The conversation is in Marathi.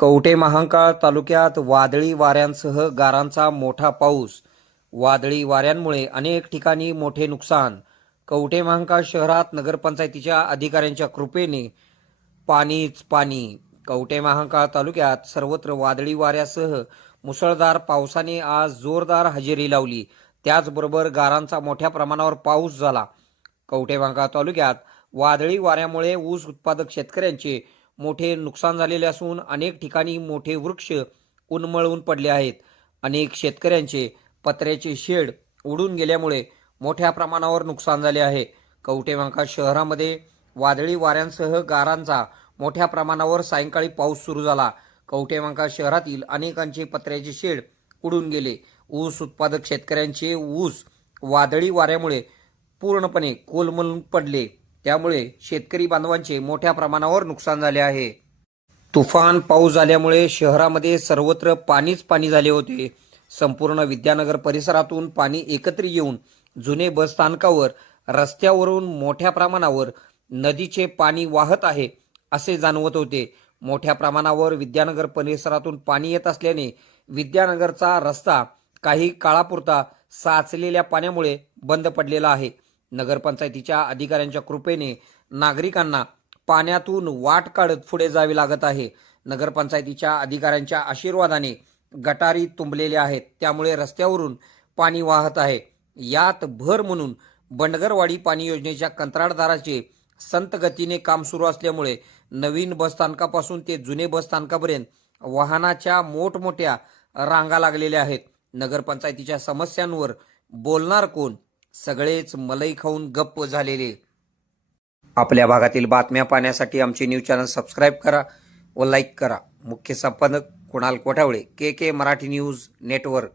कवटे महांकाळ तालुक्यात वादळी वाऱ्यांसह गारांचा मोठा पाऊस. वादळी वाऱ्यांमुळे अनेक ठिकाणी मोठे नुकसान. कवटे महांकाळ शहरात नगरपंचायतीच्या अधिकाऱ्यांच्या कृपेने पाणीच पाणी. कवटे महांकाळ तालुक्यात सर्वत्र वादळी वाऱ्यासह मुसळधार पावसाने आज जोरदार हजेरी लावली. त्याचबरोबर गारांचा मोठ्या प्रमाणावर पाऊस झाला. कवटे महांकाळ तालुक्यात वादळी वाऱ्यामुळे ऊस उत्पादक शेतकऱ्यांचे मोठे नुकसान झालेले असून अनेक ठिकाणी मोठे वृक्ष उन्मळून पडले आहेत. अनेक शेतकऱ्यांचे पत्र्याचे शेड उडून गेल्यामुळे मोठ्या प्रमाणावर नुकसान झाले आहे. कवटेमांका शहरामध्ये वादळी वाऱ्यांसह गारांचा मोठ्या प्रमाणावर सायंकाळी पाऊस सुरू झाला. कवटेमांका शहरातील अनेकांचे पत्र्याचे शेड उडून गेले. ऊस उत्पादक शेतकऱ्यांचे ऊस वादळी वाऱ्यामुळे पूर्णपणे कोलमलून पडले. त्यामुळे शेतकरी बांधवांचे मोठ्या प्रमाणावर नुकसान झाले आहे. तुफान पाऊस झाल्यामुळे शहरामध्ये सर्वत्र पाणीच पाणी झाले होते. संपूर्ण विद्यानगर परिसरातून पाणी एकत्र येऊन जुने बस स्थानकावर रस्त्यावरून मोठ्या प्रमाणावर नदीचे पाणी वाहत आहे असे जाणवत होते. मोठ्या प्रमाणावर विद्यानगर परिसरातून पाणी येत असल्याने विद्यानगरचा रस्ता काही काळापुरता साचलेल्या पाण्यामुळे बंद पडलेला आहे. नगरपंचायतीच्या अधिकाऱ्यांच्या कृपेने नागरिकांना पाण्यातून वाट काढत पुढे जावे लागत आहे. नगरपंचायतीच्या अधिकाऱ्यांच्या आशीर्वादाने गटारी तुंबलेले आहेत. त्यामुळे रस्त्यावरून पाणी वाहत आहे. यात भर म्हणून बंडगरवाडी पाणी योजनेच्या कंत्राटदाराचे संत गतीने काम सुरू असल्यामुळे नवीन बसस्थानकापासून ते जुने बसस्थानकापर्यंत वाहनाच्या मोठमोठ्या रांगा लागलेल्या आहेत. नगरपंचायतीच्या समस्यांवर बोलणार कोण? सगळेच मलई खाऊन गप्प झालेले. आपल्या भागातील बातम्या पाहण्यासाठी आमचे न्यूज चॅनल सबस्क्राईब करा व लाईक करा. मुख्य संपादक Kunal Kothavale K K Marathi news network.